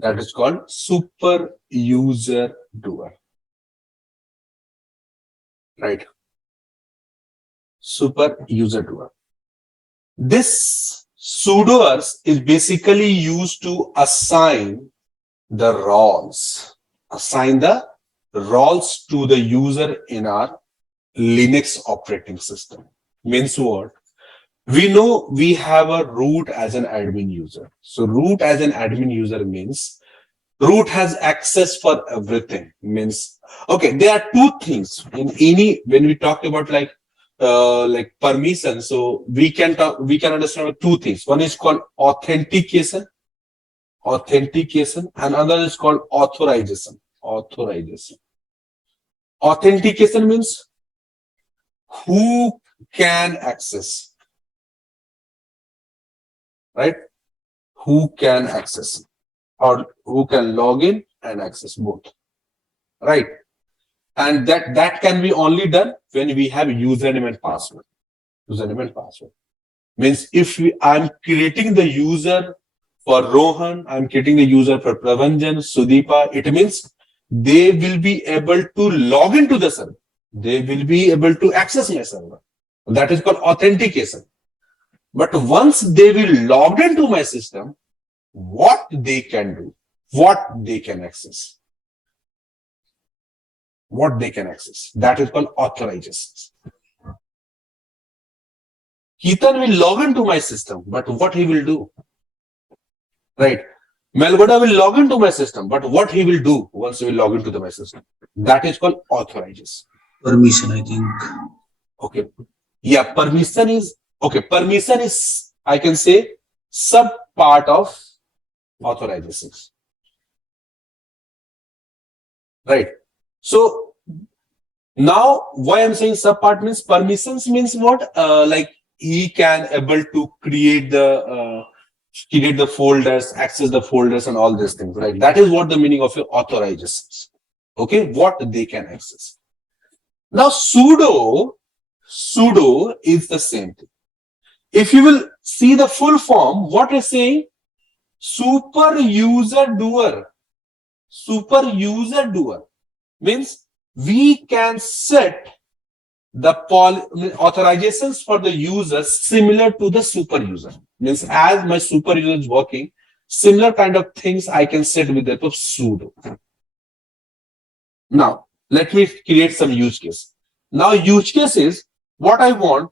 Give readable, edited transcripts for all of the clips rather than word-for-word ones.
That is called super user doer. Right? Super user doer. This sudoers is basically used to assign the roles. Assign the roles to the user in our Linux operating system. Means what? We know we have a root as an admin user. So root as an admin user means root has access for everything. Means, okay, there are two things in any, when we talk about like permission. So we can understand about two things. One is called authentication, and another is called authorization. Authentication means who can access, right? Who can access or who can log in and access both, right? And that can be only done when we have username and password. Username and password means if I'm creating the user for Rohan, I'm creating the user for Pravanjan, Sudeepa, it means they will be able to log into the server. They will be able to access my server. That is called authentication. But once they will log into my system, what they can do, what they can access, that is called authorizations. Ketan will log into my system, but what he will do, right? Melgoda will log into my system, but what he will do once he will log into my system, that is called authorization. Permission, I think. Okay. Yeah, permission is, I can say, sub part of authorizations. Right. So now why I'm saying sub part means permissions means what? Like he can able to create the folders, access the folders and all these things, right? That is what the meaning of your authorizations. Okay, what they can access. Now sudo is the same thing. If you will see the full form, what is saying? Super user doer. Super user doer means we can set the authorizations for the user similar to the super user. Means as my super user is working, similar kind of things I can set with the help of sudo. Now, let me create some use case. Now, use case is what I want.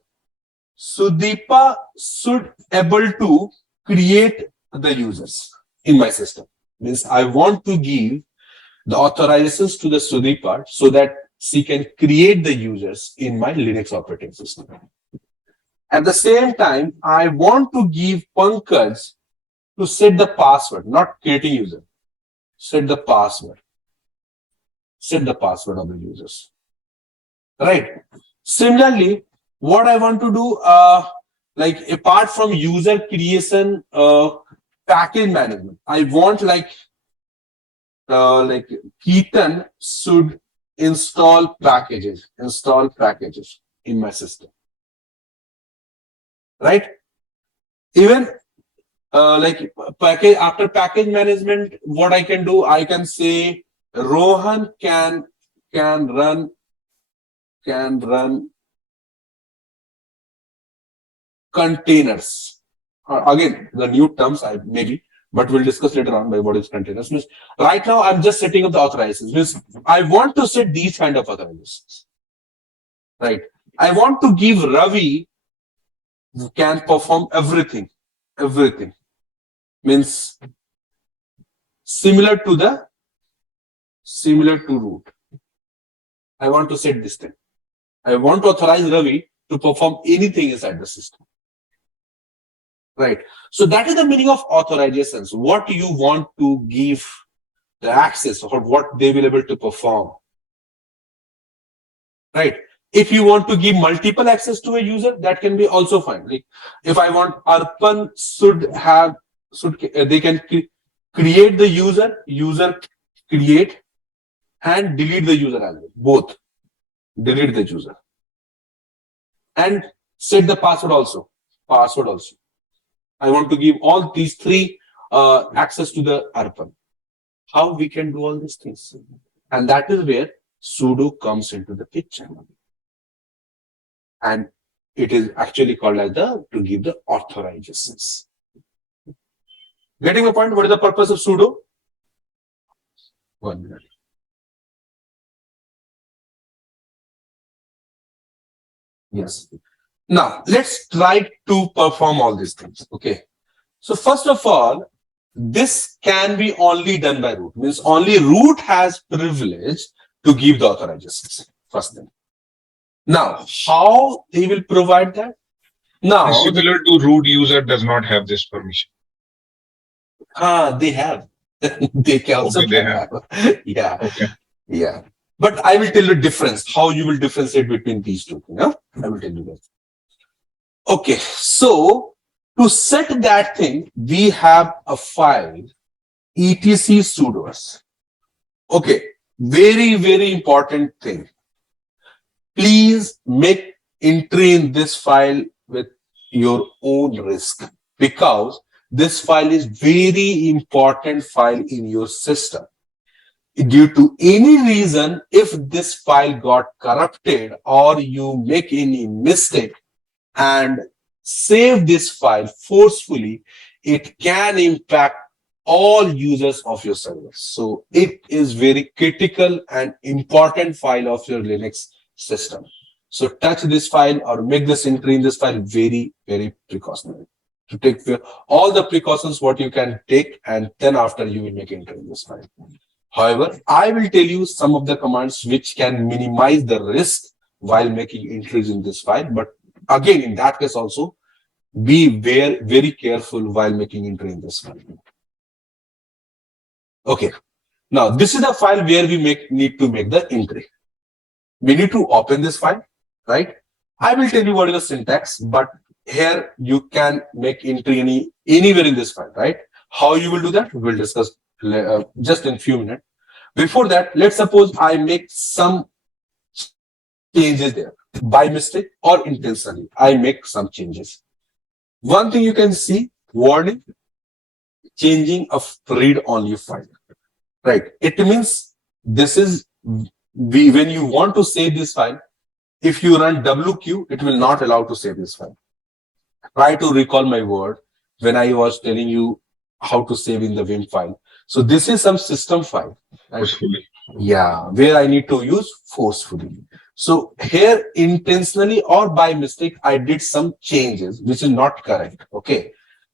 Sudeepa should able to create the users in my system. Means I want to give the authorizations to the Sudeepa so that she can create the users in my Linux operating system. At the same time, I want to give Pankaj to set the password, not creating user. Set the password. Set the password of the users. Right. Similarly, what I want to do, like apart from user creation, package management, I want like Ketan should install packages in my system. Right? Even like package after package management, what I can do, I can say Rohan can run containers. Again, the new terms maybe, but we'll discuss later on by what is containers. Means right now I'm just setting up the authorizations. Means I want to set these kind of authorizations. Right. I want to give Ravi who can perform everything. Means similar to root. I want to set this thing. I want to authorize Ravi to perform anything inside the system. Right. So that is the meaning of authorizations. What you want to give the access or what they will be able to perform. Right. If you want to give multiple access to a user, that can be also fine. Like if I want Arpan they can create the user create and delete the user as well. Both. Delete the user. And set the password also. I want to give all these three access to the Arpan. how we can do all these things. And that is where sudo comes into the picture. And it is actually called as to give the authorizations. Getting the point? What is the purpose of sudo? 1 minute. Yes. Now, let's try to perform all these things. Okay. So first of all, this can be only done by root. Means only root has privilege to give the authorizations. First thing. Now, how he will provide that? Now, similar to root user does not have this permission. They have. They can also have. Yeah. Okay. Yeah. But I will tell you the difference, how you will differentiate between these two. You know? I will tell you that. Okay. So, to set that thing, we have a file, etc sudoers. Okay. Very, very important thing. Please make entry in this file with your own risk, because this file is very important file in your system. Due to any reason, if this file got corrupted or you make any mistake and save this file forcefully, it can impact all users of your server. So it is very critical and important file of your Linux system. So touch this file or make this entry in this file very, very precautionary. To take all the precautions what you can take, and then after you will make entry in this file. However, I will tell you some of the commands which can minimize the risk while making entries in this file. But again, in that case also, be very, very careful while making entry in this file. Okay. Now, this is the file where we need to make the entry. We need to open this file, right? I will tell you what is the syntax, but here you can make entry anywhere in this file, right? How you will do that, we'll discuss just in a few minutes. Before that, let's suppose I make some changes there by mistake or intentionally. I make some changes. One thing you can see, warning, changing of read-only file, right? It means this is when you want to save this file, if you run wq, it will not allow to save this file. Try to recall my word when I was telling you how to save in the Vim file. So this is some system file. Forcefully. Yeah, where I need to use forcefully. So here intentionally or by mistake, I did some changes, which is not correct. Okay.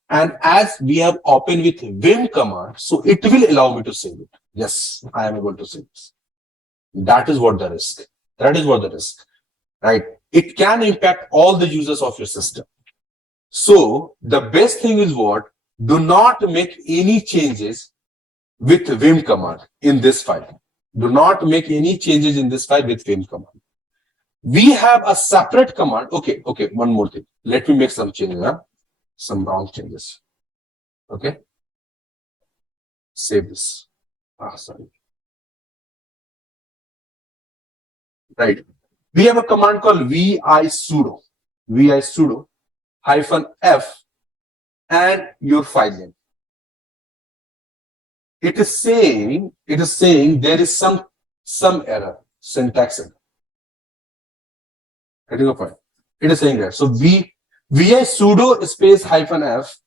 And as we have opened with Vim command, so it will allow me to save it. Yes, I am able to save this. That is what the risk. That is what the risk. Right. It can impact all the users of your system. So the best thing is what? Do not make any changes with Vim command in this file. Do not make any changes in this file with Vim command. We have a separate command. Okay, one more thing. Let me make some changes, some wrong changes. Okay. Save this. Sorry. Right. We have a command called visudo. visudo -f and your file name. It is saying there is some error, syntax error. Getting your point? It is saying that. So vi sudo space -f.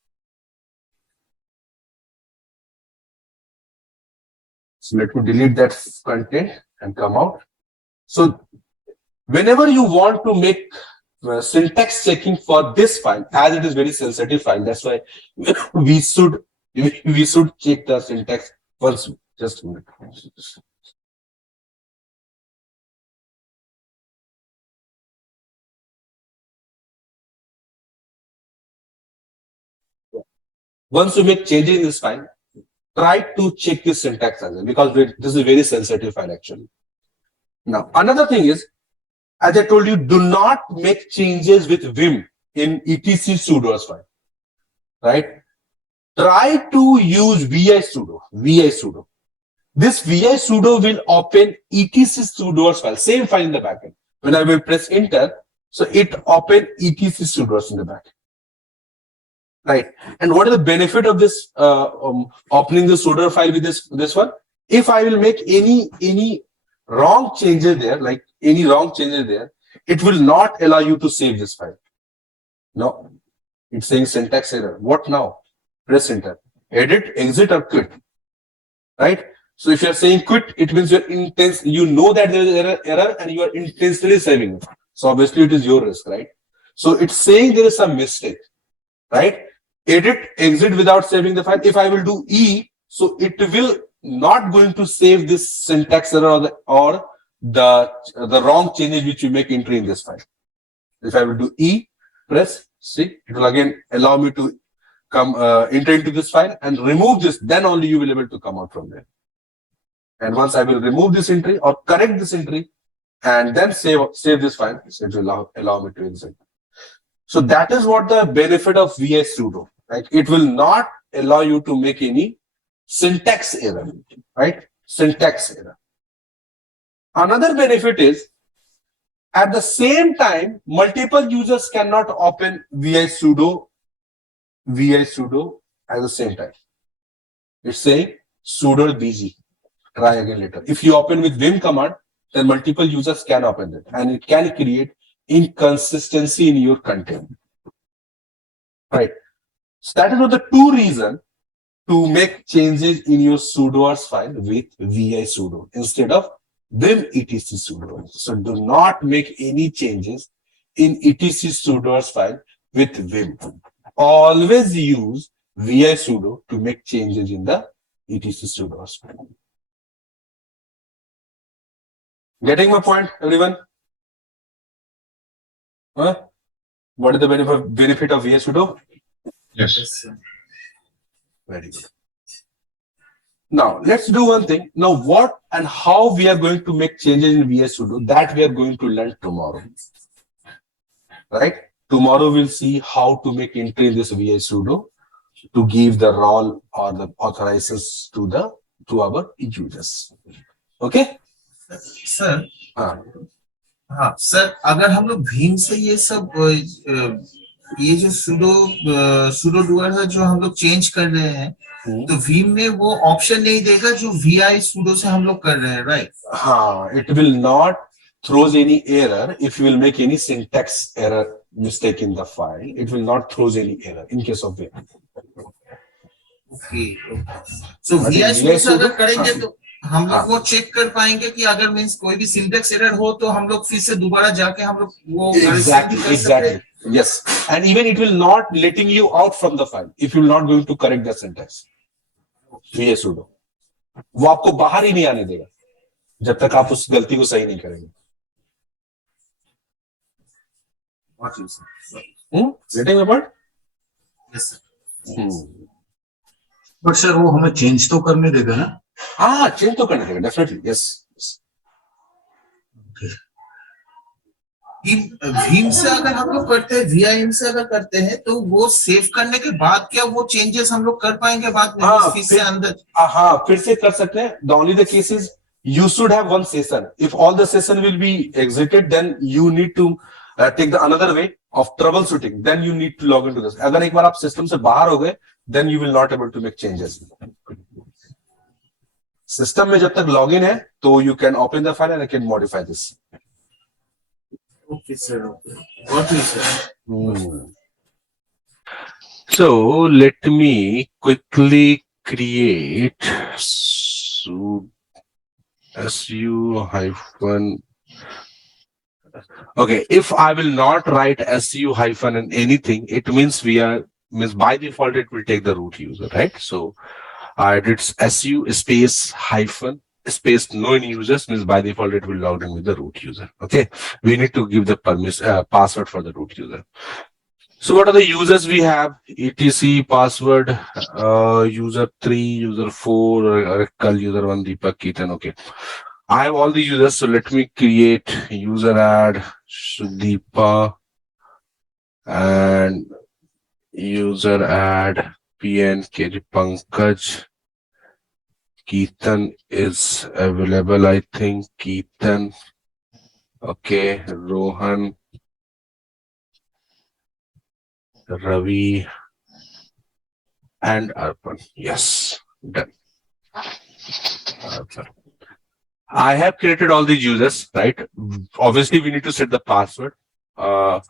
So let me delete that content and come out. So whenever you want to make syntax checking for this file, as it is very sensitive file, that's why we should check the syntax once. Just a minute. Once you make changes in this file, try to check the syntax as well, because this is a very sensitive file actually. Now, another thing is, as I told you, do not make changes with Vim in etc sudoers file, right? Try to use visudo. This visudo will open etc sudoers file, same file in the backend. When I will press enter, so it open etc sudoers in the back. right? And what is the benefit of this opening the sudo file with this one? If I will make any wrong changes there, like any wrong changes there, it will not allow you to save this file. No, it's saying syntax error. What now? Press enter. Edit, exit, or quit. Right? So if you're saying quit, it means you know that there is error and you are intentionally saving it. So obviously it is your risk, right? So it's saying there is some mistake, right? Edit, exit without saving the file. If I will do E, so it will not going to save this syntax error or the wrong changes which you make entry in this file. If I will do E, press C, it will again allow me to come enter into this file and remove this. Then only you will be able to come out from there. And once I will remove this entry or correct this entry and then save this file, so it will allow me to exit. So that is what the benefit of VI sudo. Right? It will not allow you to make any syntax error, right? Syntax error. Another benefit is at the same time, multiple users cannot open VI sudo at the same time. It's saying sudo bg. Try again later. If you open with vim command, then multiple users can open it and it can create inconsistency in your content. Right. So that is what the two reasons to make changes in your sudoers file with vi sudo instead of vim etc sudo. So do not make any changes in etc sudoers file with vim. Always use vi sudo to make changes in the etc sudoers file. Getting my point, everyone? Huh? What is the benefit of VS Sudo? Yes. Very good. Now, let's do one thing. Now, what and how we are going to make changes in VS Sudo, that we are going to learn tomorrow. Right? Tomorrow we'll see how to make entry in this VS Sudo to give the role or the authorizations to our users. Okay? Sir हाँ sir, अगर हम लोग भीम से ये सब ये जो sudo doer है जो हम लोग चेंज कर रहे हैं, तो भीम में वो ऑप्शन नहीं देगा जो वी सुडो से हम लोग कर रहे हैं, राइट? हाँ, it will not throws any error if you will make any syntax error mistake in the file. It will not throws any error in case of vim. Okay, so we sudo से अगर करेंगे तो हम लोग वो check कर पाएंगे कि अगर मींस कोई भी सिंटैक्स एरर हो तो हम लोग फिर से दोबारा जाके हम लोग वो exactly yes, and even it will not letting you out from the file if you are not going to correct the syntax. VI sudo वो आपको बाहर ही नहीं आने देगा जब तक आप उस गलती को सही नहीं करेंगे. Getting my point? Yes, but sir वो हमें चेंज तो करने देगा ना? हाँ, चेंज तो करने देगा, डेफिनेटली. यस. भीम से अगर हम लोग करते हैं, वीआईएम से अगर करते हैं, तो वो सेव करने के बाद क्या वो चेंजेस हम लोग कर पाएंगे बाद में? हाँ, फिर से अंदर फिर से कर सकते हैं. The only the case is you should have one session. If all the session will be exited, then you need to take the another way of troubleshooting. Then you need to log into this. अगर एक बार आप system से बाहर हो गए, then you will not able to make changes. System में जब तक लॉगिन है तो you can open the file and I can modify this. Okay, sir. What is it? So let me quickly create su hyphen. Okay, if I will not write su hyphen in anything, it means by default it will take the root user, right? So I did su space hyphen space no any users, means by default it will log in with the root user. Okay, we need to give the password for the root user. So what are the users we have? etc password user 3, user 4, Rakal, user 1, Deepak, Ketan. Okay, I have all the users, so let me create user add Sudeepa and user add PN Pankaj. Ketan is available, I think. Ketan. Okay. Rohan. Ravi. and Arpan. Yes, done. I have created all these users, right? Obviously, we need to set the password, but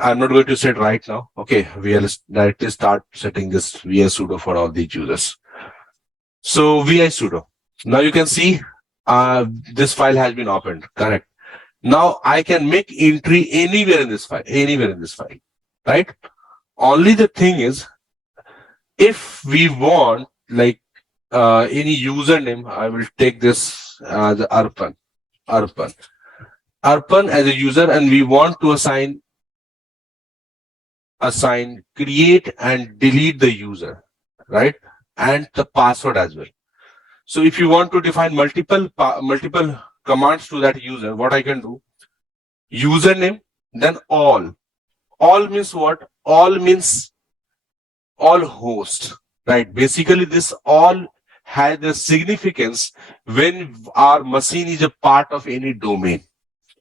I'm not going to set right now. Okay, we'll directly start setting this via sudo for all these users. So via sudo. Now you can see this file has been opened. Correct. Now I can make entry anywhere in this file, right? Only the thing is, if we want like any username, I will take this the Arpan as a user, and we want to assign create and delete the user, right? And the password as well. So if you want to define multiple commands to that user, what I can do, username, then all means what? All means all host, right? Basically this all has the significance when our machine is a part of any domain.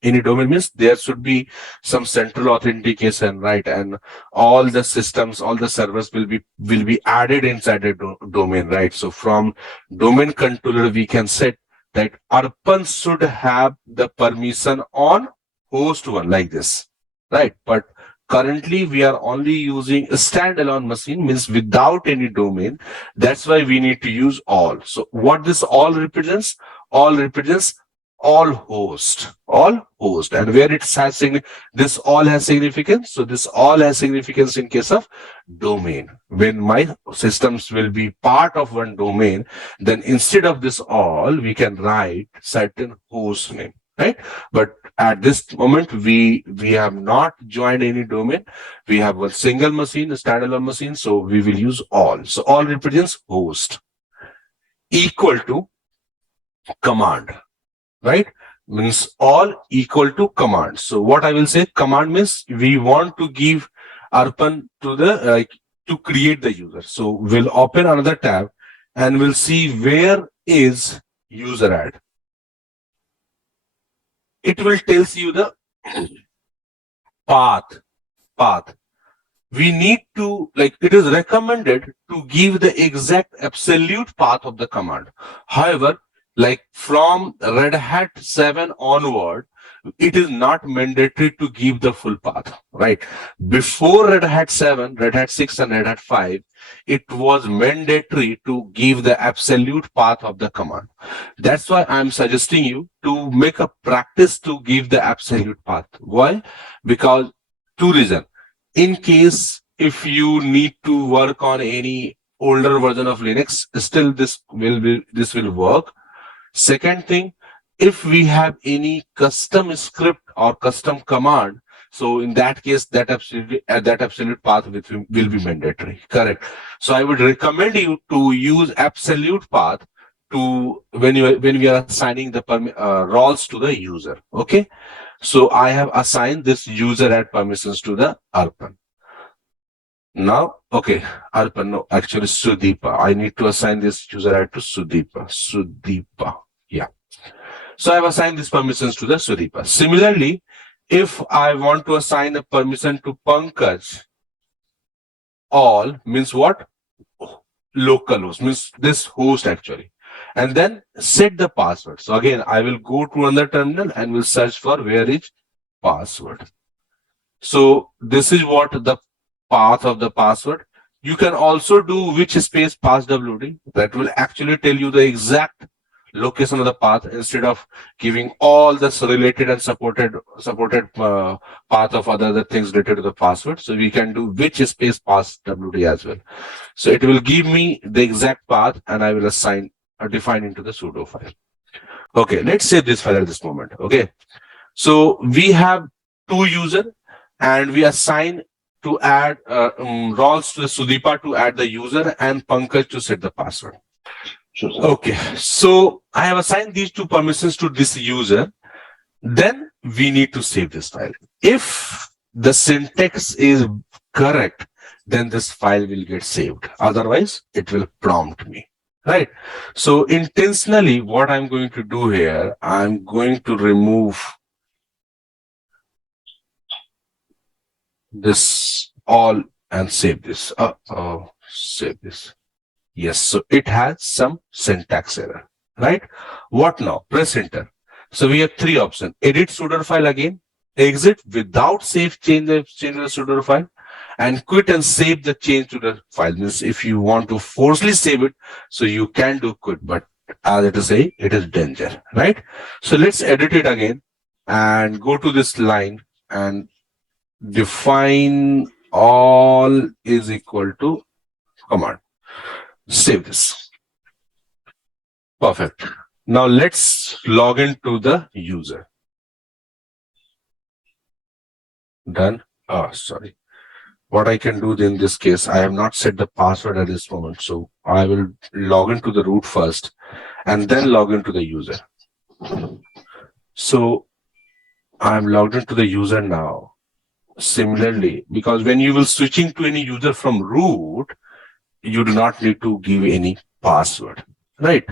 Any domain means there should be some central authentication, right? And all the systems, all the servers will be added inside a domain, right? So from domain controller we can set that Arpan should have the permission on host one, like this, right? But currently we are only using a standalone machine, means without any domain. That's why we need to use all. So what this all represents? All represents all host, and where it has this all has significance. So this all has significance in case of domain. When my systems will be part of one domain, then instead of this all, we can write certain host name, right? But at this moment, we have not joined any domain. We have a single machine, a standalone machine, so we will use all. So all represents host, equal to command, right? Means all equal to command. So what I will say, command means we want to give Arpan to the to create the user. So we'll open another tab and we'll see where is user add. It will tells you the path. We need to, like, it is recommended to give the exact absolute path of the command. However, like from Red Hat 7 onward, it is not mandatory to give the full path, right? Before Red Hat 7, Red Hat 6 and Red Hat 5, it was mandatory to give the absolute path of the command. That's why I'm suggesting you to make a practice to give the absolute path. Why? Because two reasons. In case if you need to work on any older version of Linux, still this will work. Second thing, if we have any custom script or custom command, so in that case, that absolute path will be mandatory. Correct. So I would recommend you to use absolute path to when we are assigning the roles to the user. Okay. So I have assigned this user add permissions to the Arpan. Now, okay, Arpan, no, actually Sudeepa. I need to assign this user add to Sudeepa. Yeah. So I've assigned these permissions to the Sudeepa. Similarly, if I want to assign a permission to Pankaj, all means what? Localhost, means this host actually. And then set the password. So again, I will go to another terminal and will search for where is password. So this is what the path of the password. You can also do which space passwd. That will actually tell you the exact location of the path instead of giving all this related and supported path of other things related to the password. So we can do which space passwd as well. So it will give me the exact path and I will assign or define into the sudo file. Okay, let's save this file at this moment. Okay, so we have two users and we assign to add roles to the Sudeepa to add the user and Pankaj to set the password. Sure, sir. Okay, so I have assigned these two permissions to this user. Then we need to save this file. If the syntax is correct, then this file will get saved. Otherwise, it will prompt me. Right. So intentionally, what I'm going to do here, I'm going to remove this all and save this. save this. Yes, so it has some syntax error, right? What now? Press enter. So we have three options. Edit sudo file again, exit without save, change the sudo file, and quit and save the change to the file. Means if you want to forcefully save it, so you can do quit, but as it is say, it is danger, right? So let's edit it again and go to this line and define all is equal to command. Save this. Perfect. Now let's log into the user. Done. Oh, sorry. What I can do in this case, I have not set the password at this moment. So I will log into the root first and then log into the user. So I'm logged into the user now. Similarly, because when you will switching to any user from root, you do not need to give any password, right?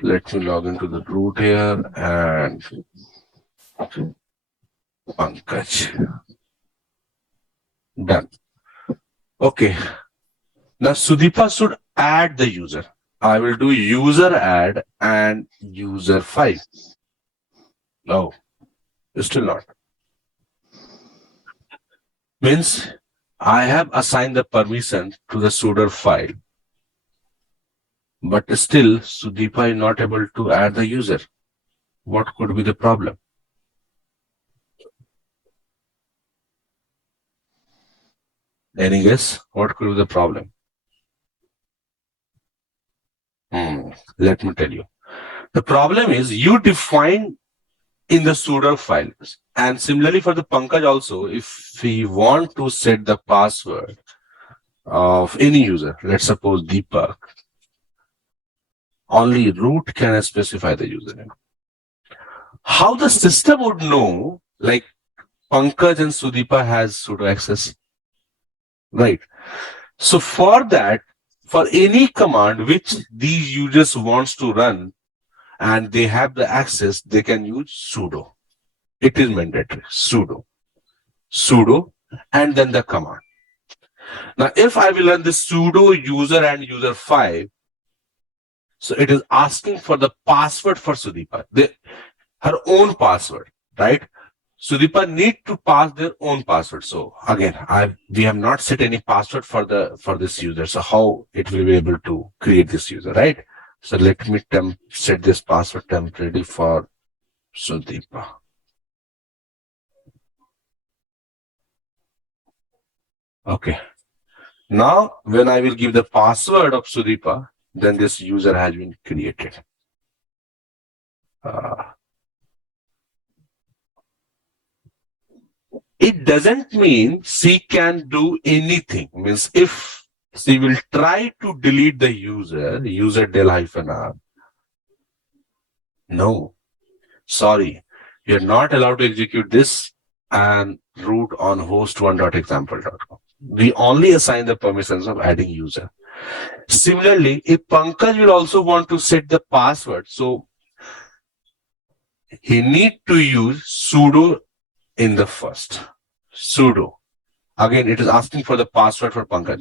Let me log into the root here and Pankaj. Done. Okay. Now Sudeepa should add the user. I will do user add and user file. No, still not. Means I have assigned the permission to the sudo file, but still Sudeepa is not able to add the user. What could be the problem? Any guess? What could be the problem? Let me tell you. The problem is you define in the sudo files, and similarly for the Pankaj also, if we want to set the password of any user, let's suppose Deepak, only root can specify the username. How the system would know, like Pankaj and Sudeepa has sudo access, right? So for that, for any command which these users wants to run and they have the access, they can use sudo. It is mandatory. Sudo, and then the command. Now, if I will run the sudo user and user file, so it is asking for the password for Sudeepa, her own password, right? Sudeepa need to pass their own password. So again, we have not set any password for this user. So how it will be able to create this user, right? So let me set this password temporarily for Sudeepa. Okay. Now, when I will give the password of Sudeepa, then this user has been created. It doesn't mean she can do anything. Means if she will try to delete the user del -r. No, sorry, you're not allowed to execute this and root on host1.example.com. We only assign the permissions of adding user. Similarly, if Pankaj will also want to set the password, so he need to use sudo in the first. Sudo. Again, it is asking for the password for Pankaj.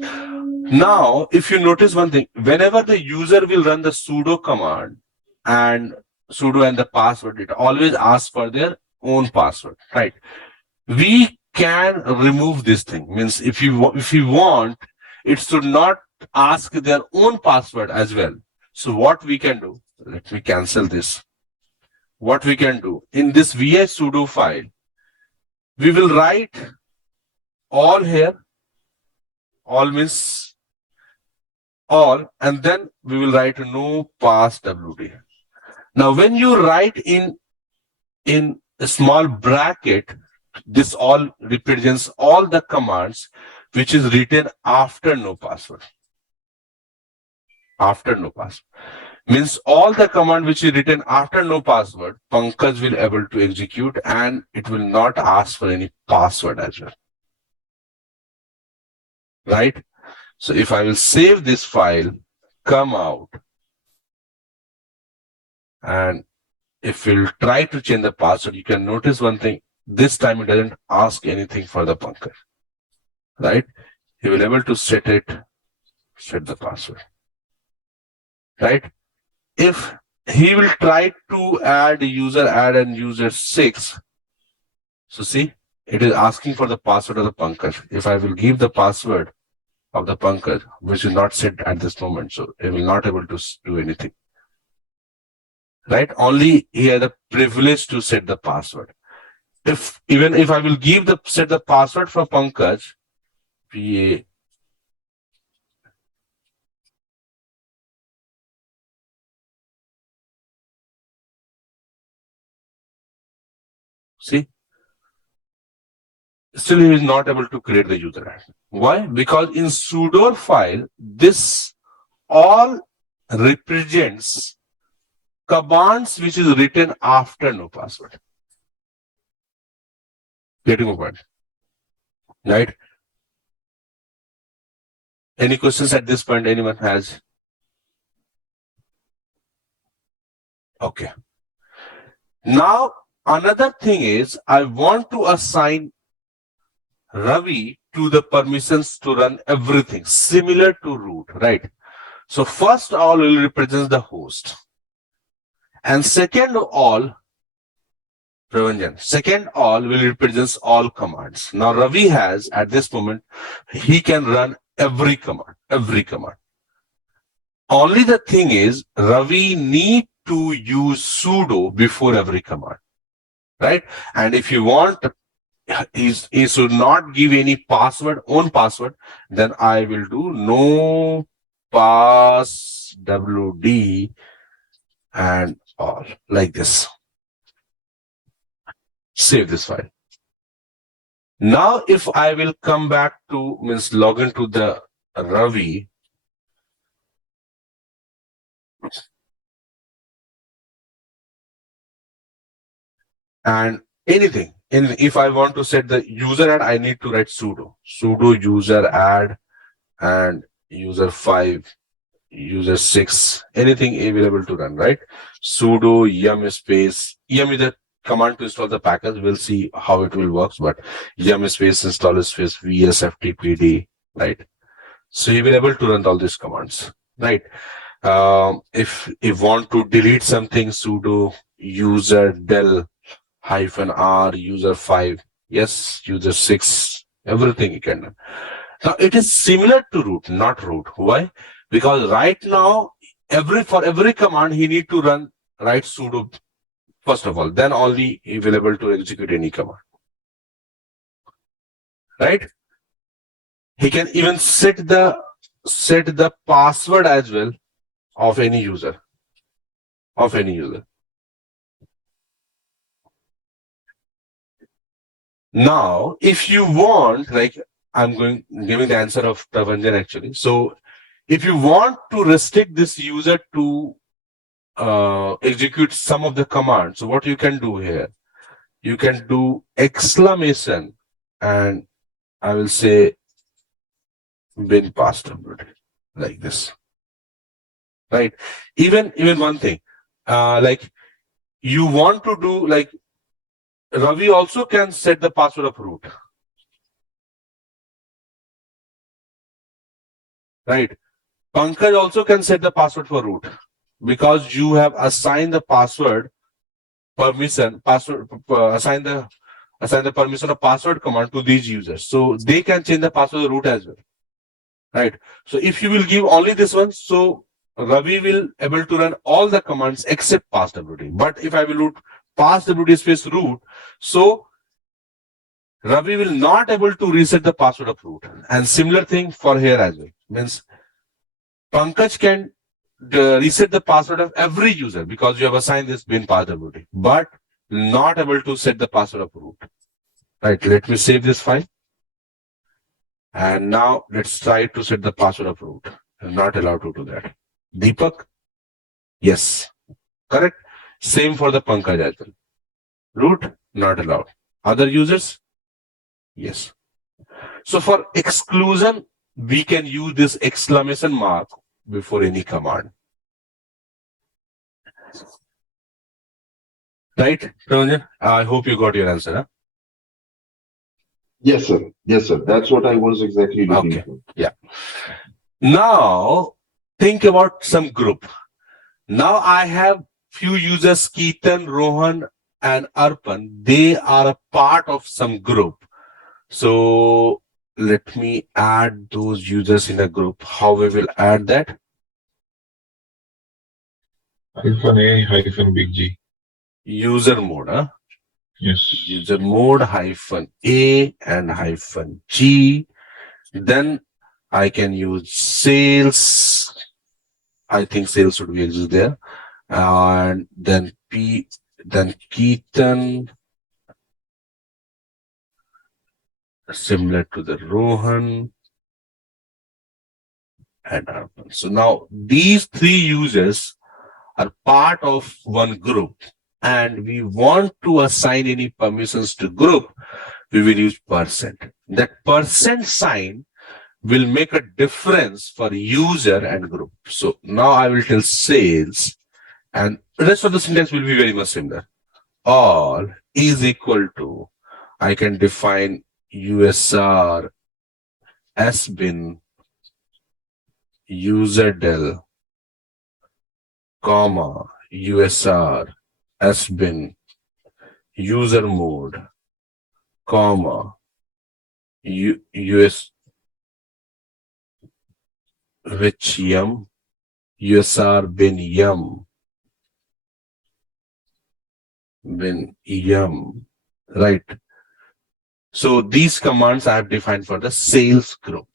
Now, if you notice one thing, whenever the user will run the sudo command and sudo and the password, it always asks for their own password, right? We can remove this thing. Means if you want, it should not ask their own password as well. So what we can do, let me cancel this. What we can do in this vi sudo file, we will write all here. All means all, and then we will write no pass wd. Now, when you write in a small bracket, this all represents all the commands which is written after no password. After no password means all the command which is written after no password, Pankaj will able to execute, and it will not ask for any password as well. Right? So if I will save this file, come out, and if we'll try to change the password, you can notice one thing. This time it doesn't ask anything for the Pankaj. Right? He will able to set it set the password. Right? If he will try to add and user 6. So see, it is asking for the password of the Pankaj. If I will give the password of the Pankaj, which is not set at this moment, so it will not able to do anything. Right? Only he had the privilege to set the password. Even if I will set the password for Pankaj, PA. See, still he is not able to create the user ID. Why? Because in sudo file, this all represents commands which is written after no password. Getting my point? Right? Any questions at this point anyone has? Okay. Now, another thing is I want to assign Ravi to the permissions to run everything similar to root, right? So first all will represent the host. And second all will represent all commands. Now Ravi has at this moment, he can run every command. Only the thing is Ravi need to use sudo before every command, right? And if you want, he should not give any own password, then I will do no pass wd and all like this. Save this file. Now, if I will come back to, log into the Ravi, and anything, if I want to set the user add, I need to write sudo user add and user 5, user 6, anything available to run, right? Sudo yum space, yum is the command to install the package. We'll see how it will work, but yum space install space vsftpd, right? So you will be able to run all these commands, right? If you want to delete something, sudo user del -r user 5, yes, user 6, everything you can do. Now it is similar to root, not root. Why? Because right now, for every command he need to write sudo first of all, then only he will able to execute any command. Right? He can even set the password as well of any user. Now, if you want, like I'm giving the answer of Pravanjan actually. So if you want to restrict this user to execute some of the commands, so what you can do here, you can do exclamation and I will say bin password like this, right? Even one thing, like you want to do, like Ravi also can set the password of root, right? Pankaj also can set the password for root because you have assigned the password permission, assign the permission of password command to these users. So they can change the password of root as well, right? So if you will give only this one, so Ravi will able to run all the commands except passwd. But if I will root passwd space root, so Ravi will not able to reset the password of root. And similar thing for here as well. Means Pankaj can reset the password of every user because you have assigned this bin passwd, but not able to set the password of root. Right, let me save this file. And now let's try to set the password of root. I'm not allowed to do that. Deepak? Yes. Correct? Same for the Pankaj as well. Root? Not allowed. Other users? Yes. So for exclusion, we can use this exclamation mark before any command. Right, Pravanjan? I hope you got your answer. Huh? Yes, sir. Yes, sir. That's what I was exactly looking for. Yeah. Now think about some group. Now I have few users, Keetan, Rohan, and Arpan. They are a part of some group. So let me add those users in a group. How we will add that? -A -big G. User mode, huh? Yes. User mode -A and -G. Then I can use sales. I think sales should be exist there. And then Keetan, similar to the Rohan and Arpan. So now these three users are part of one group, and we want to assign any permissions to group, we will use %. That % sign will make a difference for user and group. So now I will tell sales, and the rest of the syntax will be very much similar. All is equal to, I can define USR sbin userdel, comma, USR sbin user mode, comma, US which yum, USR bin yum, right? So these commands I have defined for the sales group.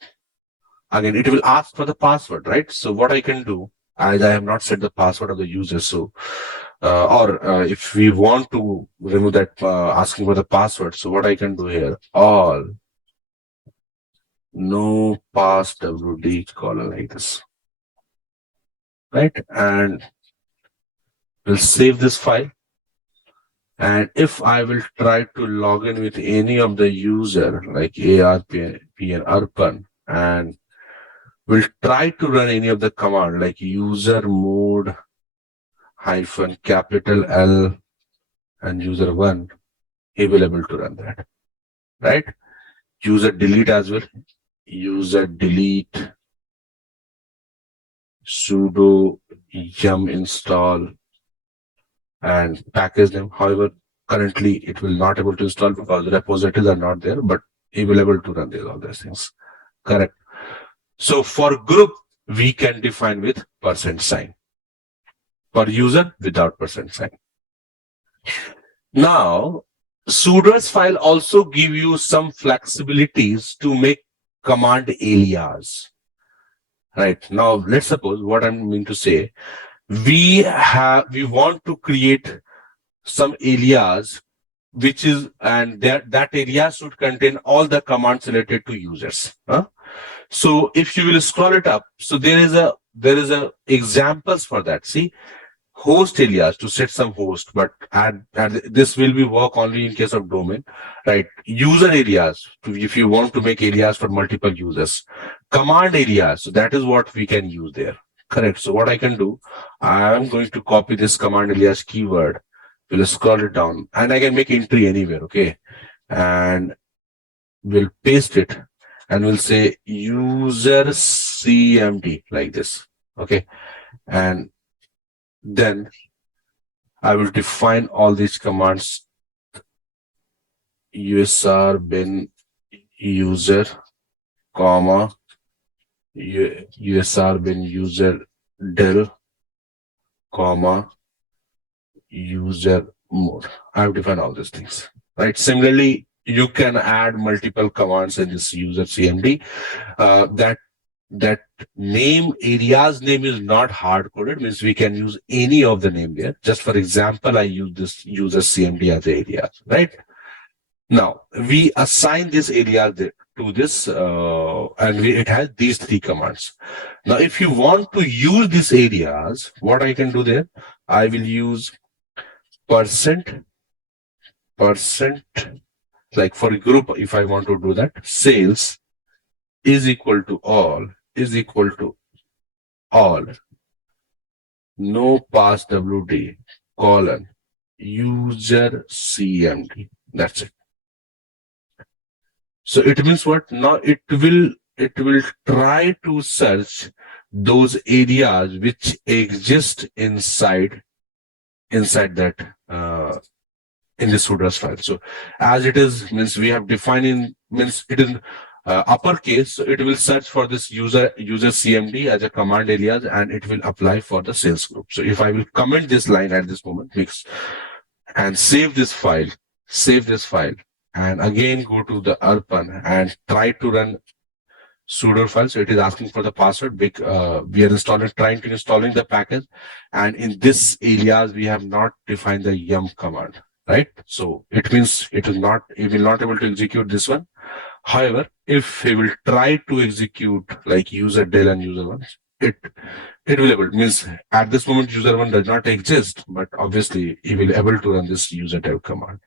Again, it will ask for the password, right? So what I can do, as I have not set the password of the user, so if we want to remove that asking for the password, so what I can do here, all no pass wd colon like this, right? And we'll save this file. And if I will try to log in with any of the user like ARP and Arpan, and will try to run any of the command like user mode -capital L and user 1, he will able to run that, right? User delete as well. User delete sudo yum install and package name. However, currently it will not able to install because the repositories are not there, but he will able to run all these things. Correct. So for group, we can define with %sign. For user, without %sign. Now, sudoers file also give you some flexibilities to make command alias. Right. Now, let's suppose what I'm mean to say, we want to create some alias, which is, and that alias should contain all the commands related to users. So if you will scroll it up, so there is a examples for that. See, host alias to set some host, but this will be work only in case of domain, right? User alias if you want to make alias for multiple users. Command alias, so that is what we can use there. Correct. So what I can do, I am going to copy this command alias keyword. We'll scroll it down, and I can make entry anywhere. Okay, and we'll paste it, and we'll say user cmd like this. Okay, and then I will define all these commands. USR bin user, comma, USR bin user del, comma, user mode. I have defined all these things, right? Similarly, you can add multiple commands in this user cmd. That name, area's name is not hard-coded, means we can use any of the name there. Just for example, I use this user CMD as area, right? Now, we assign this area to this, and it has these three commands. Now, if you want to use these areas, what I can do there, I will use %, like for a group, if I want to do that, sales is equal to all, no pass wd colon user cmd. That's it. So it means what? Now it will it will try to search those areas which exist inside that in the sudoers file. So as it is means we have defined in means it is uppercase, so it will search for this user CMD as a command alias and it will apply for the sales group. So if I will comment this line at this moment and save this file, and again go to the Arpan and try to run sudo file. So it is asking for the password. We are trying to installing the package, and in this alias we have not defined the yum command, right? So it means it will not able to execute this one. However, if he will try to execute like user del and user one, it will able, means at this moment user one does not exist, but obviously he will able to run this user del command.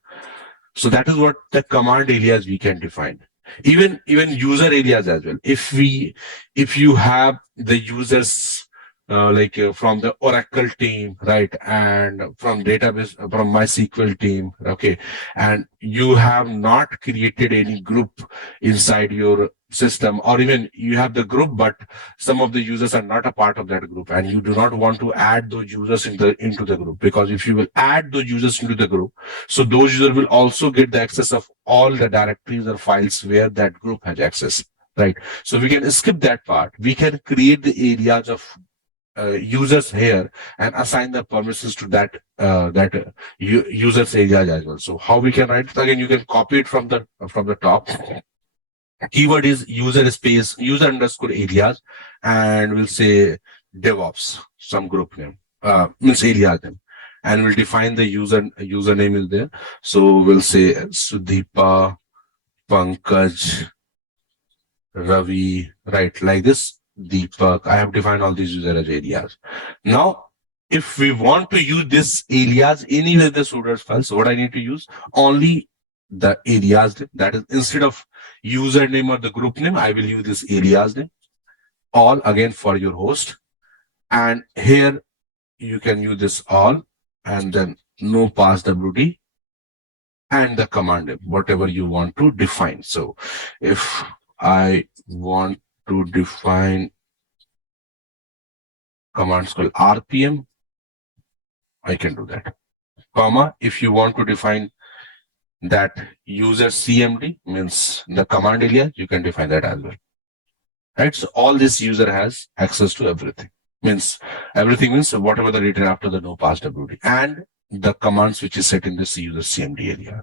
So that is what the command alias we can define. Even user alias as well. If you have the users from the Oracle team, right, and from database from MySQL team, okay, and you have not created any group inside your system, or even you have the group but some of the users are not a part of that group, and you do not want to add those users into the group, because if you will add those users into the group, so those users will also get the access of all the directories or files where that group has access, right? So we can skip that part. We can create the areas of users here and assign the permissions to that users area as well. So how we can write it? Again, you can copy it from the top. Keyword is user space user underscore alias, and we'll say DevOps, some group name, means alias name, and we'll define the username is there. So we'll say Sudeepa, Pankaj, Ravi, right, like this. Deepak, I have defined all these user as areas. Now, if we want to use this alias anywhere the sudoers file, so what I need to use? Only the alias name. That is, instead of username or the group name, I will use this alias name. All again for your host. And here you can use this all and then no passwd and the command name, whatever you want to define. So if I want to define commands called RPM, I can do that. Comma, if you want to define that user CMD, means the command alias, you can define that as well. Right? So all this user has access to everything. Means everything means whatever the written after the no passwd and the commands which is set in this user CMD area.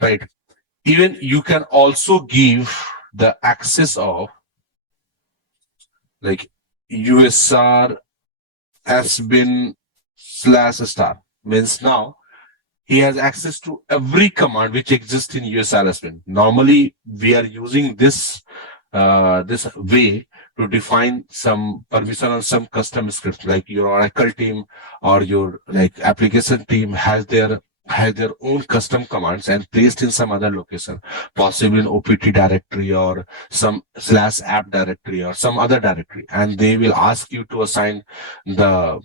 Right? Even you can also give the access of like USR has-been /* means now he has access to every command which exists in USR has-been. Normally we are using this this way to define some permission on some custom scripts, like your Oracle team or your like application team has their own custom commands and placed in some other location, possibly in OPT directory or some /app directory or some other directory, and they will ask you to assign the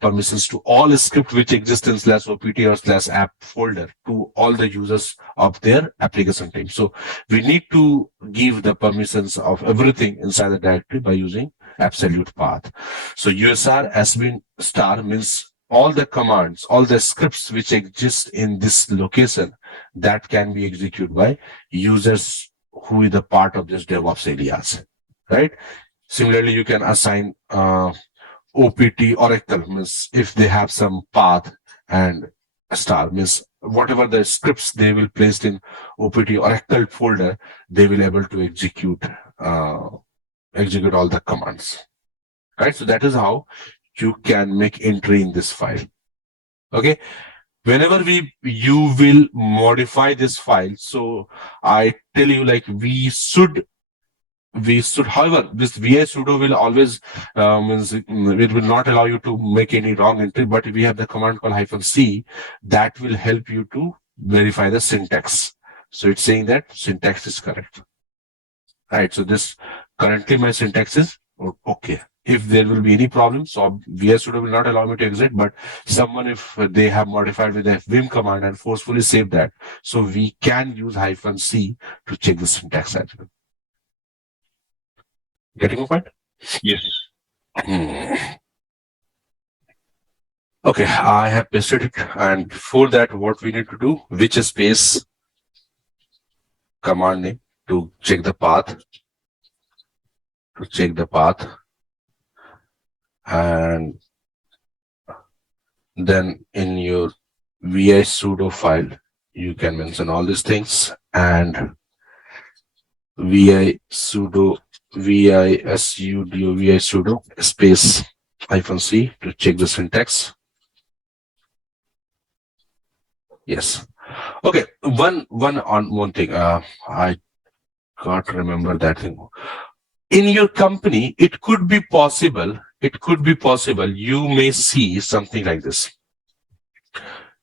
permissions to all script which exist in /opt or /app folder to all the users of their application team. So we need to give the permissions of everything inside the directory by using absolute path. So USR has-been * means all the commands, all the scripts which exist in this location that can be executed by users who is a part of this DevOps alias, right? Similarly, you can assign OPT Oracle, means if they have some path, and * means whatever the scripts they will place in OPT Oracle folder, they will able to execute all the commands, right? So that is how you can make entry in this file. Okay, whenever you will modify this file, so I tell you like we should however this vi sudo will always means it will not allow you to make any wrong entry, but we have the command called -c that will help you to verify the syntax. So it's saying that syntax is correct, right? So this currently my syntax is Okay. If there will be any problem, so VS Sudo will not allow me to exit, but someone, if they have modified with the vim command and forcefully saved that, so we can use -c to check the syntax as well. Getting my point? Yes. Okay, I have pasted it, and before that, what we need to do, which space command name to check the path, and then in your vi sudo file, you can mention all these things, and vi sudo space -c to check the syntax. Yes. Okay. One thing. I can't remember that thing. In your company, it could be possible. You may see something like this.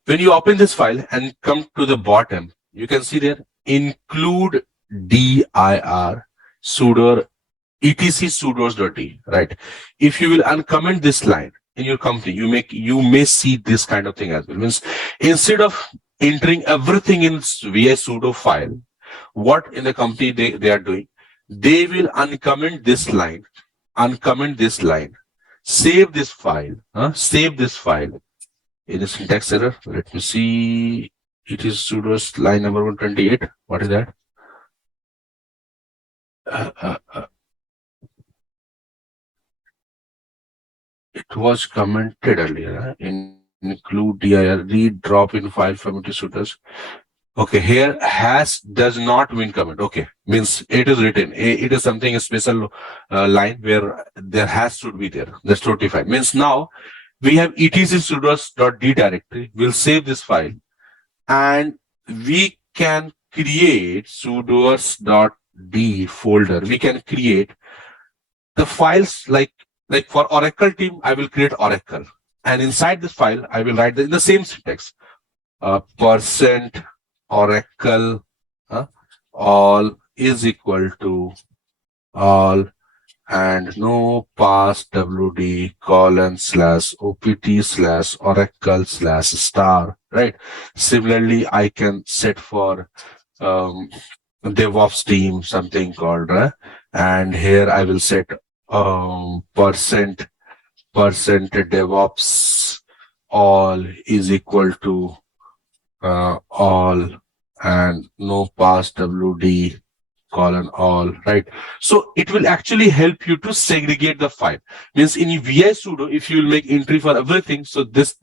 When you open this file and come to the bottom, you can see there include dir sudo etc sudoers.d, right? If you will uncomment this line in your company, you may see this kind of thing as well. Means instead of entering everything in vi sudo file, what in the company they are doing, they will uncomment this line, save this file, in a syntax error. Let me see. It is sudo's line number 128. What is that? It was commented earlier. Include dir, read, drop in file from it sudoers. Okay, here does not mean comment. Okay, means it is written. It is something a special line where there has to be there. That's totally fine. Means now we have etc sudoers.d directory. We'll save this file, and we can create sudoers.d folder. We can create the files like for Oracle team. I will create Oracle, and inside this file I will write in the same syntax. Percent Oracle all is equal to all and no pass wd :opt/oracle/star, right? Similarly, I can set for DevOps team something called and here I will set percent DevOps all is equal to all and no pass wd : all, right? So it will actually help you to segregate the file. Means in vi sudo, if you will make entry for everything, so this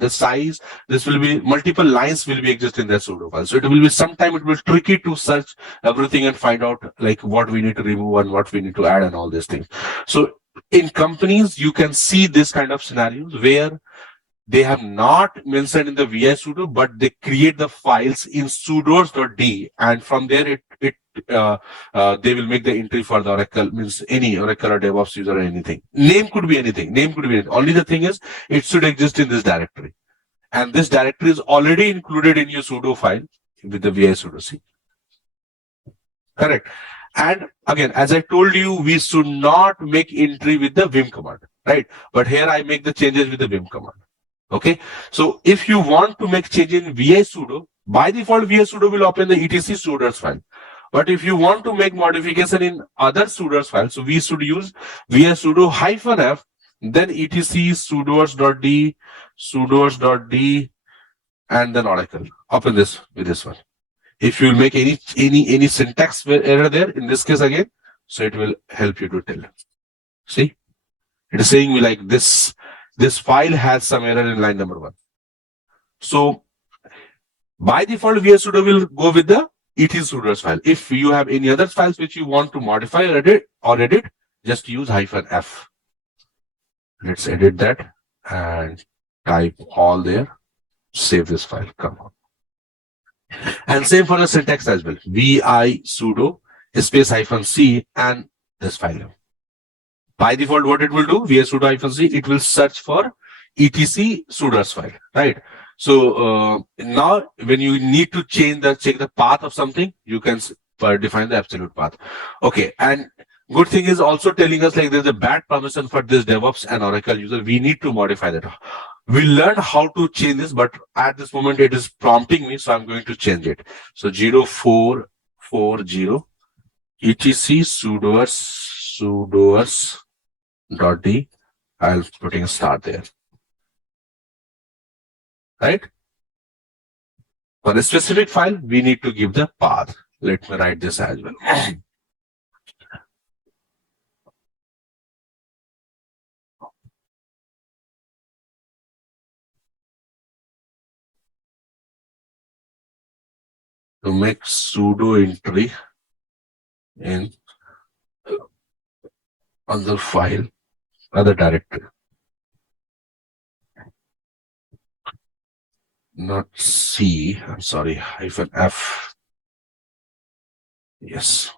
will be multiple lines will be exist in the sudo file. So it will be sometime it will be tricky to search everything and find out like what we need to remove and what we need to add and all these things. So in companies, you can see this kind of scenarios where they have not mentioned in the vi sudo, but they create the files in sudoers.d, and from there they will make the entry for the Oracle, means any Oracle or DevOps user or anything. Name could be anything. Only the thing is, it should exist in this directory, and this directory is already included in your sudo file with the vi sudo. See, correct. And again, as I told you, we should not make entry with the vim command, right? But here I make the changes with the vim command. Okay, so if you want to make change in vi sudo, by default vi sudo will open the etc sudoers file. But if you want to make modification in other sudoers files, so we should use vi sudo -f, then etc sudoers.d, and then Oracle. Open this with this one. If you will make any syntax error there, in this case again, so it will help you to tell. See, it is saying me like this file has some error in line number 1. So by default, vi sudo will go with the etc sudoers file. If you have any other files which you want to modify or edit, just use -f. Let's edit that and type all there. Save this file. Come on. And same for the syntax as well. vi sudo space -c and this file. By default, what it will do, vi sudo -c, it will search for etc sudoers file, right? So now when you need to check the path of something, you can define the absolute path. Okay, and Good thing is also telling us like there's a bad permission for this DevOps and Oracle user. We need to modify that. We learned how to change this, but at this moment it is prompting me, so I'm going to change it. So 0440 etc sudoers dot d. I'll putting a start there. Right? For a specific file, we need to give the path. Let me write this as well. To make sudo entry in other file, other directory. Not C, I'm sorry, -F. Yes.